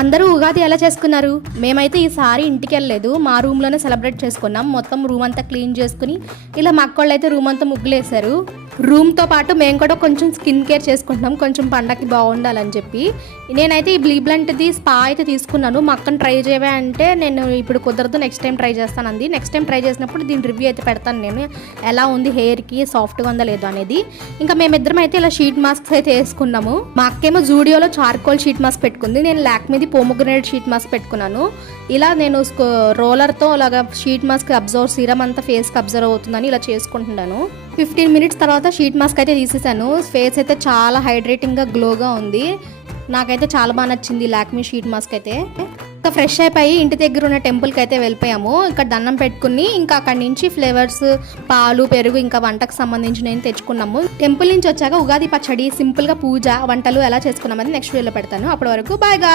అందరూ ఉగాది ఎలా చేసుకున్నారు? మేమైతే ఈసారి ఇంటికి వెళ్ళలేదు, మా రూమ్లోనే సెలబ్రేట్ చేసుకున్నాం. మొత్తం రూమ్ అంతా క్లీన్ చేసుకుని ఇలా మా అక్కోళ్ళు అయితే రూమ్ అంతా ముగ్గులేశారు. రూమ్తో పాటు మేము కూడా కొంచెం స్కిన్ కేర్ చేసుకుంటున్నాం, కొంచెం పండగకి బాగుండాలని చెప్పి. నేనైతే ఈ బ్లీబ్లంట్ది స్పా అయితే తీసుకున్నాను. మా అక్కని ట్రై చేయవే అంటే నేను ఇప్పుడు కుదరదు, నెక్స్ట్ టైం ట్రై చేస్తాను అంది. నెక్స్ట్ టైం ట్రై చేసినప్పుడు దీని రివ్యూ అయితే పెడతాను నేను, ఎలా ఉంది, హెయిర్కి సాఫ్ట్గా ఉందా లేదో అనేది. ఇంకా మేమిద్దరం అయితే ఇలా షీట్ మాస్క్స్ అయితే వేసుకున్నాము. మా అక్కేమో జూడియోలో చార్కోల్ షీట్ మాస్క్ పెట్టుకుంది, నేను లాక్మీది పోమోగ్రనేట్ షీట్ మాస్క్ పెట్టుకున్నాను. ఇలా నేను రోలర్తో అలాగా షీట్ మాస్క్ అబ్జర్వ్ సీరం అంతా ఫేస్కి అబ్జర్వ్ అవుతుందని ఇలా చేసుకుంటున్నాను. 15 మినిట్స్ తర్వాత షీట్ మాస్క్ అయితే తీసేసాను. ఫేస్ అయితే చాలా హైడ్రేటింగ్గా గ్లోగా ఉంది. నాకైతే చాలా బాగా నచ్చింది లాక్మీ షీట్ మాస్క్ అయితే. ఇంకా ఫ్రెష్ అయిపోయి ఇంటి దగ్గర ఉన్న టెంపుల్కి అయితే వెళ్ళిపోయాము. ఇక్కడ దండం పెట్టుకుని ఇంకా అక్కడి నుంచి ఫ్లేవర్స్, పాలు, పెరుగు ఇంకా వంటకు సంబంధించినవి తెచ్చుకున్నాము. టెంపుల్ నుంచి వచ్చాక ఉగాది పచ్చడి, సింపుల్గా పూజ, వంటలు ఎలా చేసుకున్నామని నెక్స్ట్ వీడియోలో పెడతాను. అప్పటి వరకు బాయ్ గా.